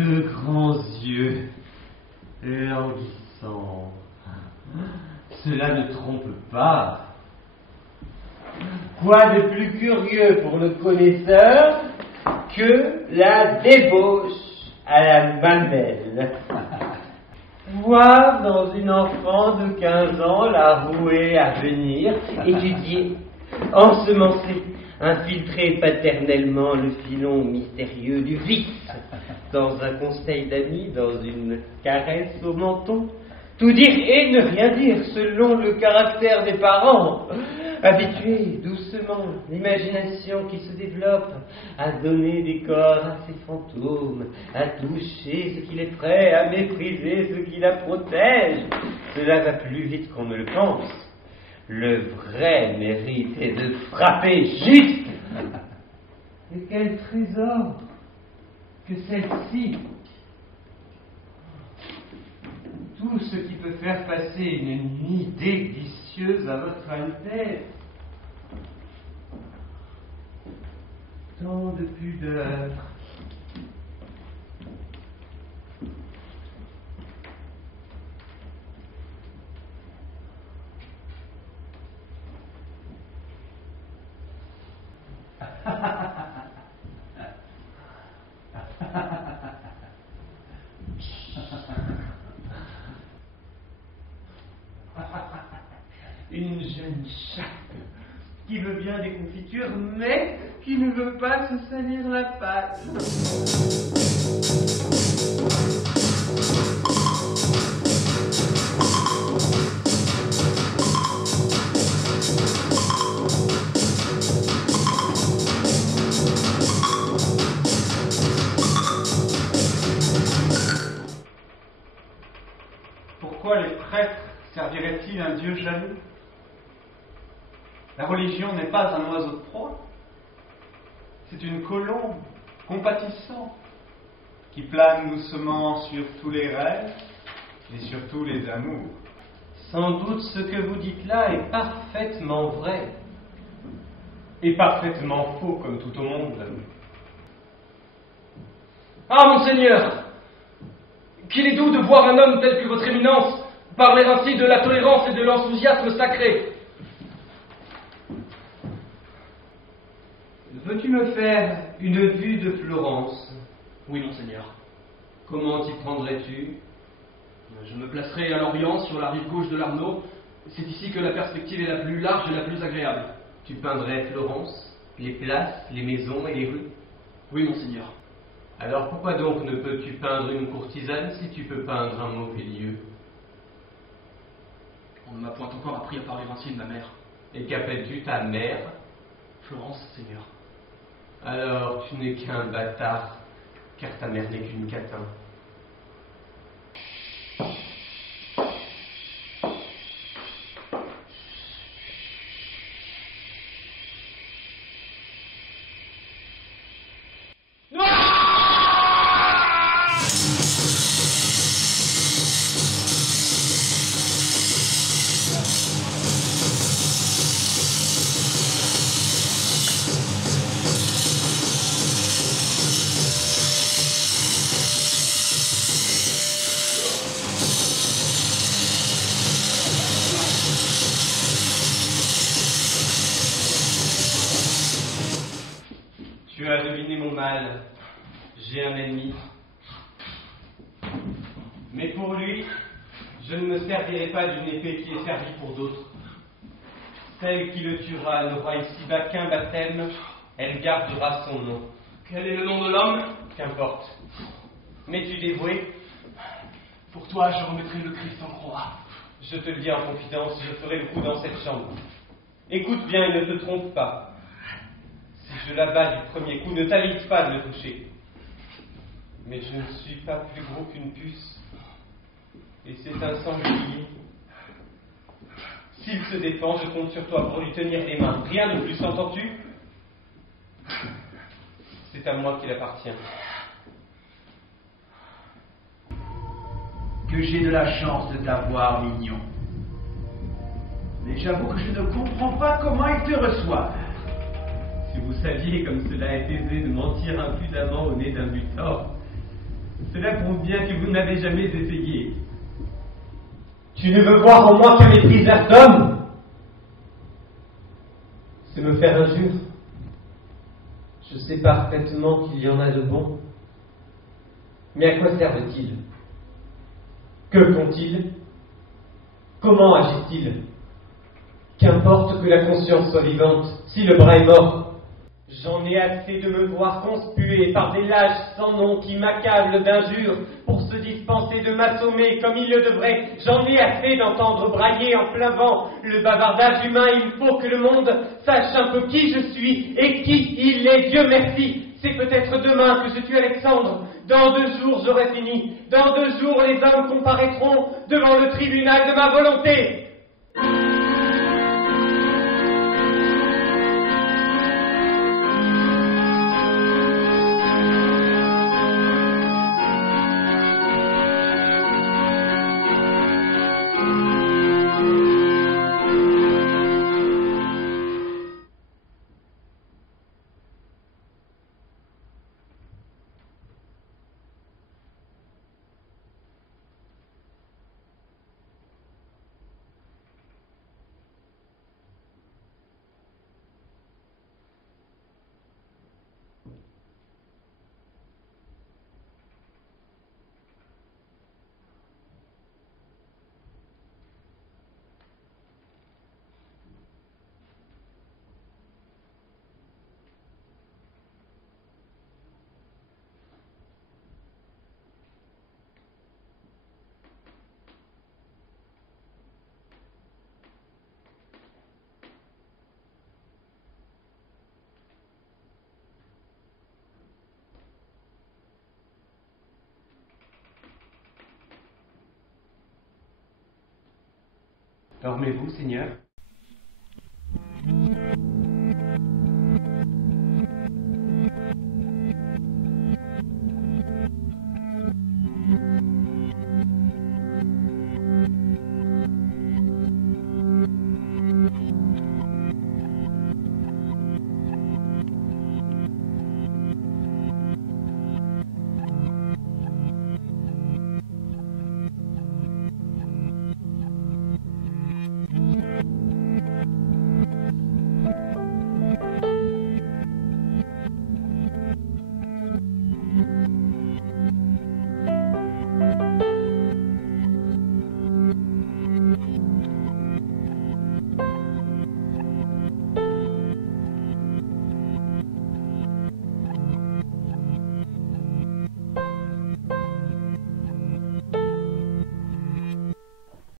deux grands yeux languissants. Cela ne trompe pas. Quoi de plus curieux pour le connaisseur que la débauche à la mamelle? Voir dans une enfant de 15 ans la rouée à venir, étudier, ensemencer, infiltrer paternellement le filon mystérieux du vice, dans un conseil d'amis, dans une caresse au menton, tout dire et ne rien dire selon le caractère des parents, habituer doucement l'imagination qui se développe à donner des corps à ses fantômes, à toucher ce qu'il est prêt, à mépriser ce qui la protège. Cela va plus vite qu'on ne le pense. Le vrai mérite est de frapper juste. Et quel trésor que celle-ci! Tout ce qui peut faire passer une nuit délicieuse à votre Altesse. Tant de pudeur. Une jeune chatte qui veut bien des confitures, mais qui ne veut pas se salir la patte. Pourquoi les prêtres serviraient-ils un Dieu jaloux? La religion n'est pas un oiseau de proie, c'est une colombe compatissante qui plane doucement sur tous les rêves et sur tous les amours. Sans doute ce que vous dites là est parfaitement vrai. Et parfaitement faux comme tout au monde. Ah, monseigneur, qu'il est doux de voir un homme tel que votre éminence parler ainsi de la tolérance et de l'enthousiasme sacré. Veux-tu me faire une vue de Florence? Oui, monseigneur. Comment t'y prendrais-tu? Je me placerai à l'Orient, sur la rive gauche de l'Arno. C'est ici que la perspective est la plus large et la plus agréable. Tu peindrais Florence, les places, les maisons et les rues? Oui, monseigneur. Alors pourquoi donc ne peux-tu peindre une courtisane si tu peux peindre un mauvais lieu? On ne m'a point encore appris à parler ainsi de ma mère. Et qu'appelles-tu ta mère? Florence, seigneur. Alors tu n'es qu'un bâtard, car ta mère n'est qu'une catin. Tu as deviné mon mal. J'ai un ennemi. Mais pour lui, je ne me servirai pas d'une épée qui est servie pour d'autres. Celle qui le tuera n'aura ici-bas qu'un baptême, elle gardera son nom. Quel est le nom de l'homme? Qu'importe. M'es-tu dévoué? Pour toi, je remettrai le Christ en croix. Je te le dis en confidence, je ferai le coup dans cette chambre. Écoute bien et ne te trompe pas. Si je l'abats du premier coup, ne t'invite pas de me toucher. Mais je ne suis pas plus gros qu'une puce. Et c'est un sanglier. S'il se défend, je compte sur toi pour lui tenir les mains. Rien de plus, entends-tu? C'est à moi qu'il appartient. Que j'ai de la chance de t'avoir, mignon. Mais j'avoue que je ne comprends pas comment il te reçoit. Si vous saviez comme cela est aisé de mentir impudemment au nez d'un butor. Cela prouve bien que vous n'avez jamais essayé. Tu ne veux voir en moi qu'un mépriseur d'homme. C'est me faire injure. Je sais parfaitement qu'il y en a de bons. Mais à quoi servent-ils? Que font-ils? Comment agissent-ils? Qu'importe que la conscience soit vivante, si le bras est mort. J'en ai assez de me voir conspué par des lâches sans nom qui m'accablent d'injures pour se dispenser de m'assommer comme il le devrait. J'en ai assez d'entendre brailler en plein vent le bavardage humain. Il faut que le monde sache un peu qui je suis et qui il est. Dieu merci. C'est peut-être demain que je tue Alexandre. Dans 2 jours, j'aurai fini. Dans 2 jours, les hommes comparaîtront devant le tribunal de ma volonté. Dormez-vous, Seigneur?